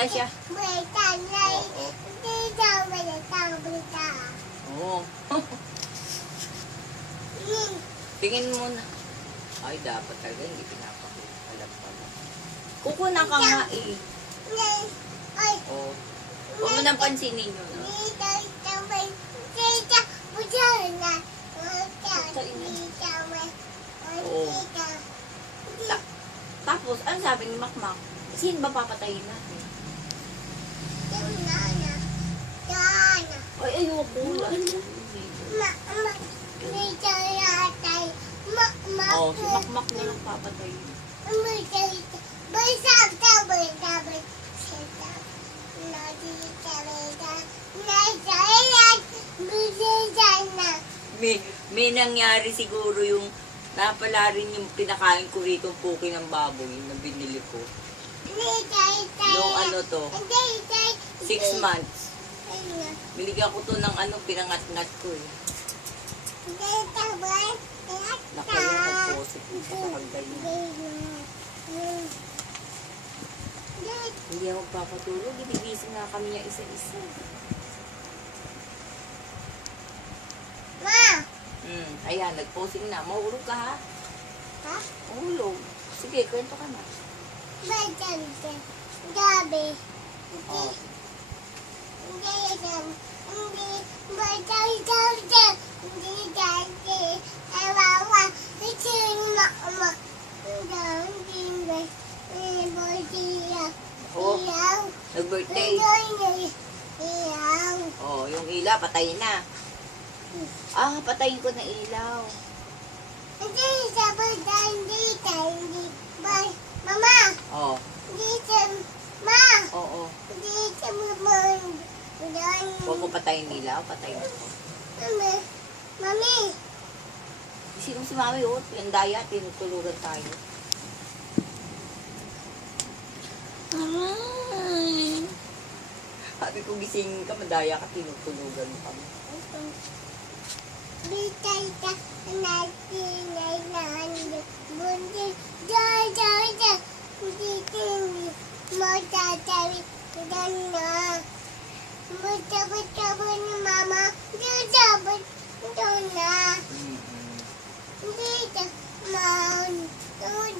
na siya. Oo. Tingin mo na. Ay, dapat talaga hindi pinapakita. Alam pala. Kukunan ka nga eh. Oo. Huwag mo nang pansinin yun. No? Oo. Tapos, ano sabi ni Makmak? Sino ba papatayin natin? Ay, ayoko. Oo, si Makmak na lang papatayin. May nangyari siguro yung napala rin yung pinakain ko rito puki ng baboy na binili ko. Yung ano to, 6 months. Binigyan ko to ng ano, pinangat-ngat ko eh. Nakaya nagposit ko sa pagganyan. Hindi ako papatulog, ibigising nga kami niya isa-isa. Ayan, nag-posing na. Mahulog ka ha? Ha? Mahulog. Sige, kwento ka na. Gabi. Oh. Oh, nag-birthday. Oh, yung ilaw, patayin na. Ah, patayin ko na ilaw. Mama! Oh, Ma! oo. Huwag mo patayin ilaw, patayin ko. Mami! Sino si Mami, oh? Yung daya, tinutulugan tayo. Aray! Sabi ko, gising ka, madaya ka, tinutulugan mo kami. Bitay natin ay bundi matatawi na matabi ni mama dapat na dito ma ay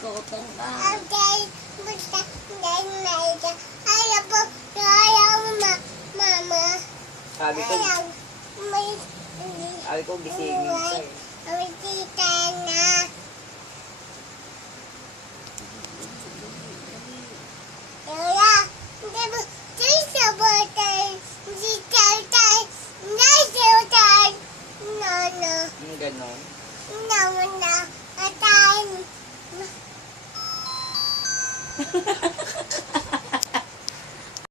Kotong ka. okay basta ganyan ayaw mama Sabi ko, gisingin ka eh. Tita na. Lola, hindi mo sa botay. Si tatay. Nono. Ganon. Nono. Atay.